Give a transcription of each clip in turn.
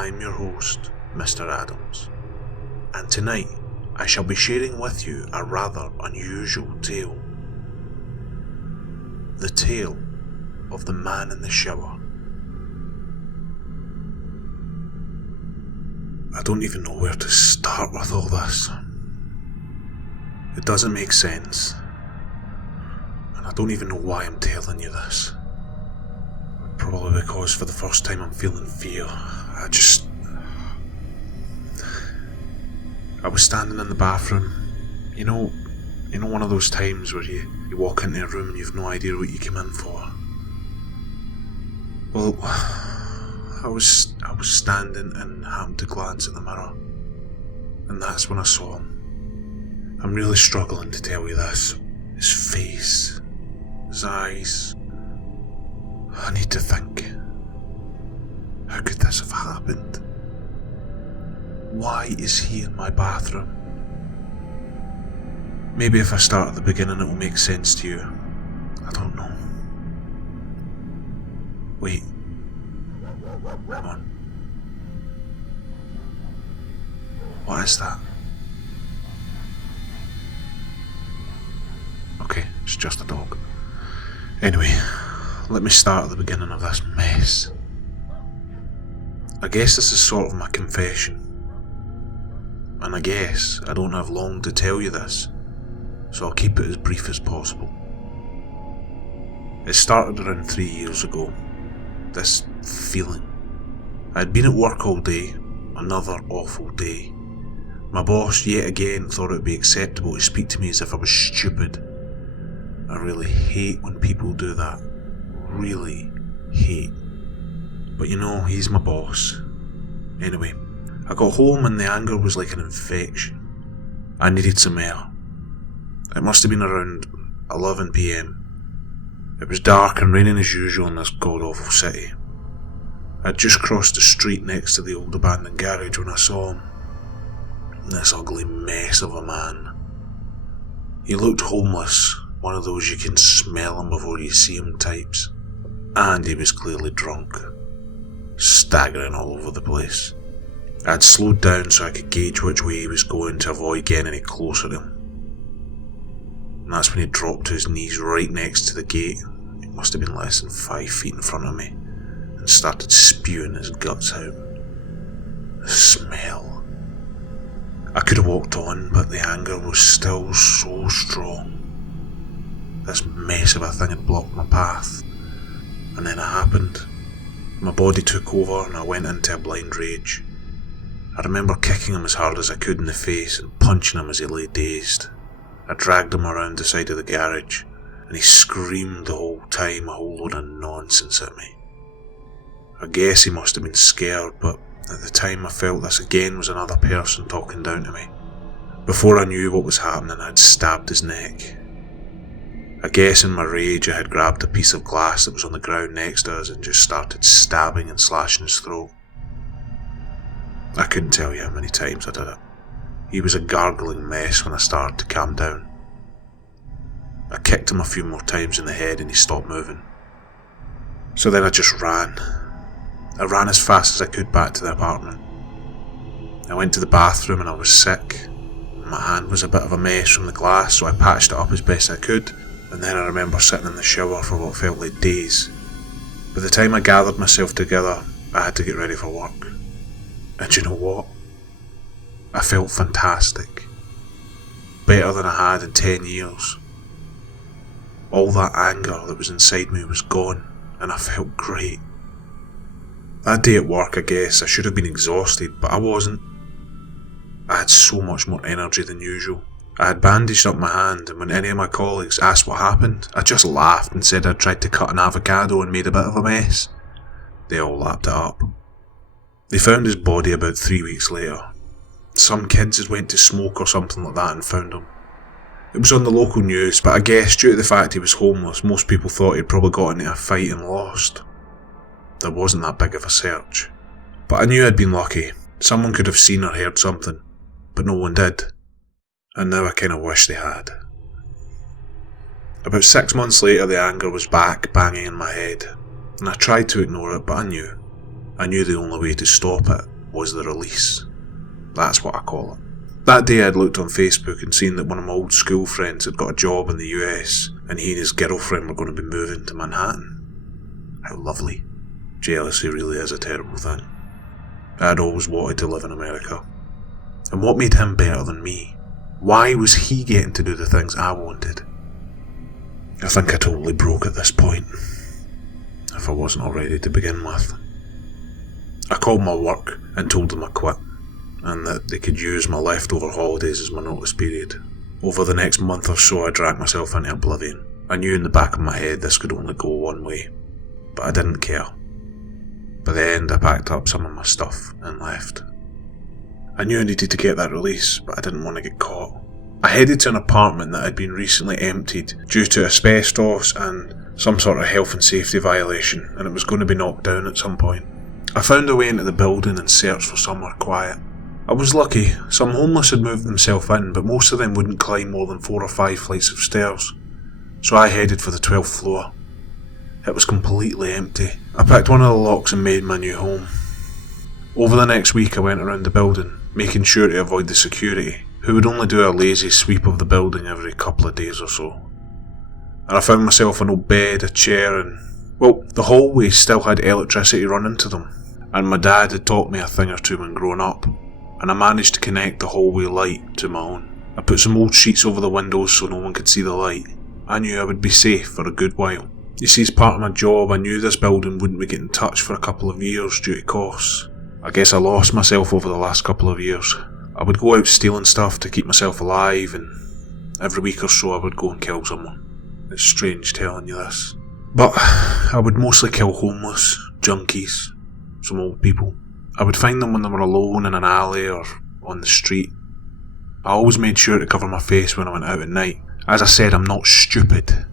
I'm your host, Mr Addams, and tonight I shall be sharing with you a rather unusual tale. The tale of the man in the shower. I don't even know where to start with all this. It doesn't make sense, and I don't even know why I'm telling you this. Probably because for the first time I'm feeling fear. I was standing in the bathroom. You know one of those times where you walk into a room and you've no idea what you came in for. Well, I was standing and happened to glance at the mirror, and that's when I saw him. I'm really struggling to tell you this. His face, his eyes. I need to think. How could this have happened? Why is he in my bathroom? Maybe if I start at the beginning it will make sense to you. I don't know. Wait. Come on. What is that? Okay, it's just a dog. Anyway, let me start at the beginning of this mess. I guess this is sort of my confession. And I guess I don't have long to tell you this, so I'll keep it as brief as possible. It started around 3 years ago. This feeling. I'd been at work all day, another awful day. My boss yet again thought it would be acceptable to speak to me as if I was stupid. I really hate when people do that. Really hate. But he's my boss. Anyway, I got home and the anger was like an infection. I needed some air. It must have been around 11 PM. It was dark and raining as usual in this god-awful city. I'd just crossed the street next to the old abandoned garage when I saw him. This ugly mess of a man. He looked homeless, one of those you can smell him before you see him types. And he was clearly drunk, staggering all over the place. I'd slowed down so I could gauge which way he was going to avoid getting any closer to him. And that's when he dropped to his knees right next to the gate. It must have been less than 5 feet in front of me, and started spewing his guts out. The smell. I could have walked on, but the anger was still so strong. This mess of a thing had blocked my path. And then it happened. My body took over and I went into a blind rage. I remember kicking him as hard as I could in the face and punching him as he lay dazed. I dragged him around the side of the garage, and he screamed the whole time a whole load of nonsense at me. I guess he must have been scared, but at the time I felt this again was another person talking down to me. Before I knew what was happening, I'd stabbed his neck. I guess in my rage I had grabbed a piece of glass that was on the ground next to us and just started stabbing and slashing his throat. I couldn't tell you how many times I did it. He was a gargling mess when I started to calm down. I kicked him a few more times in the head and he stopped moving. So then I just ran. I ran as fast as I could back to the apartment. I went to the bathroom and I was sick. My hand was a bit of a mess from the glass, so I patched it up as best I could. And then I remember sitting in the shower for what felt like days. By the time I gathered myself together, I had to get ready for work. And you know what? I felt fantastic. Better than I had in 10 years. All that anger that was inside me was gone, and I felt great. That day at work, I guess, I should have been exhausted, but I wasn't. I had so much more energy than usual. I had bandaged up my hand, and when any of my colleagues asked what happened, I just laughed and said I'd tried to cut an avocado and made a bit of a mess. They all lapped it up. They found his body about 3 weeks later. Some kids had went to smoke or something like that and found him. It was on the local news, but I guess due to the fact he was homeless, most people thought he'd probably got into a fight and lost. There wasn't that big of a search. But I knew I'd been lucky. Someone could have seen or heard something, but no one did. And now I kinda wish they had. About 6 months later, the anger was back, banging in my head, and I tried to ignore it, but I knew the only way to stop it was the release. That's what I call it. That day I'd looked on Facebook and seen that one of my old school friends had got a job in the US and he and his girlfriend were going to be moving to Manhattan. How lovely. Jealousy really is a terrible thing. I'd always wanted to live in America. And what made him better than me? Why was he getting to do the things I wanted? I think I totally broke at this point, if I wasn't already to begin with. I called my work and told them I quit, and that they could use my leftover holidays as my notice period. Over the next month or so I dragged myself into oblivion. I knew in the back of my head this could only go one way, but I didn't care. By the end I packed up some of my stuff and left. I knew I needed to get that release, but I didn't want to get caught. I headed to an apartment that had been recently emptied due to asbestos and some sort of health and safety violation, and it was going to be knocked down at some point. I found a way into the building and searched for somewhere quiet. I was lucky. Some homeless had moved themselves in, but most of them wouldn't climb more than 4 or 5 flights of stairs, so I headed for the 12th floor. It was completely empty. I picked one of the locks and made my new home. Over the next week I went around the building, making sure to avoid the security, who would only do a lazy sweep of the building every couple of days or so. And I found myself an old bed, a chair, and, well, the hallways still had electricity running to them, and my dad had taught me a thing or two when growing up, and I managed to connect the hallway light to my own. I put some old sheets over the windows so no one could see the light. I knew I would be safe for a good while. You see, as part of my job, I knew this building wouldn't be getting touched for a couple of years due to costs. I guess I lost myself over the last couple of years. I would go out stealing stuff to keep myself alive, and every week or so I would go and kill someone. It's strange telling you this, but I would mostly kill homeless, junkies, some old people. I would find them when they were alone in an alley or on the street. I always made sure to cover my face when I went out at night. As I said, I'm not stupid.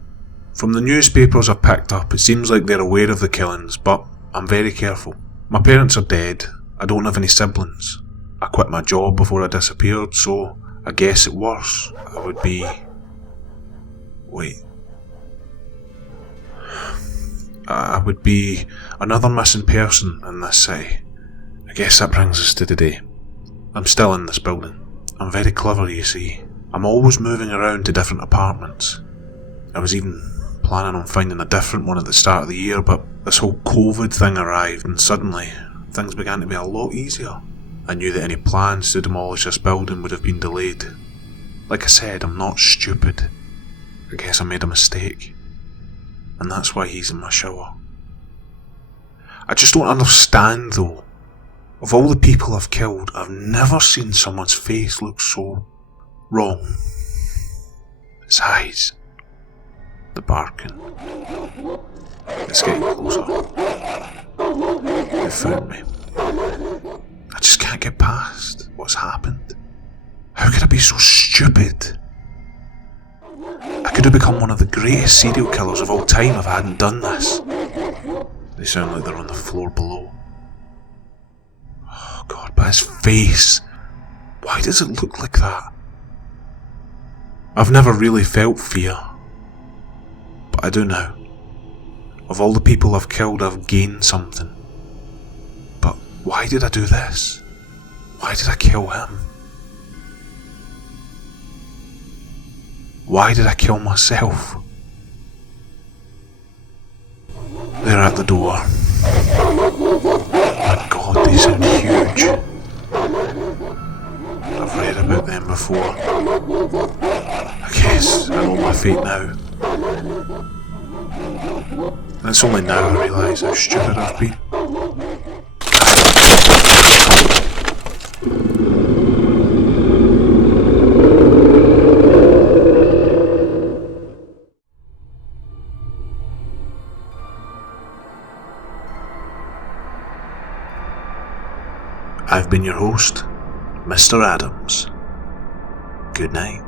From the newspapers I've picked up, it seems like they're aware of the killings, but I'm very careful. My parents are dead. I don't have any siblings. I quit my job before I disappeared, so I guess at worst I would be... I would be another missing person in this city. I guess that brings us to today. I'm still in this building. I'm very clever, you see. I'm always moving around to different apartments. I was even planning on finding a different one at the start of the year, but this whole COVID thing arrived and suddenly things began to be a lot easier. I knew that any plans to demolish this building would have been delayed. Like I said, I'm not stupid. I guess I made a mistake. And that's why he's in my shower. I just don't understand though. Of all the people I've killed, I've never seen someone's face look so wrong. His eyes. The barking. It's getting closer. They found me. I just can't get past what's happened. How could I be so stupid? I could have become one of the greatest serial killers of all time if I hadn't done this. They sound like they're on the floor below. Oh God, but his face. Why does it look like that? I've never really felt fear. But I do now. Of all the people I've killed, I've gained something. But why did I do this? Why did I kill him? Why did I kill myself? They're at the door. My God, they sound huge. I've read about them before. I guess I know my fate now. And it's only now I realise how stupid I've been. I've been your host, Mr. Addams. Good night.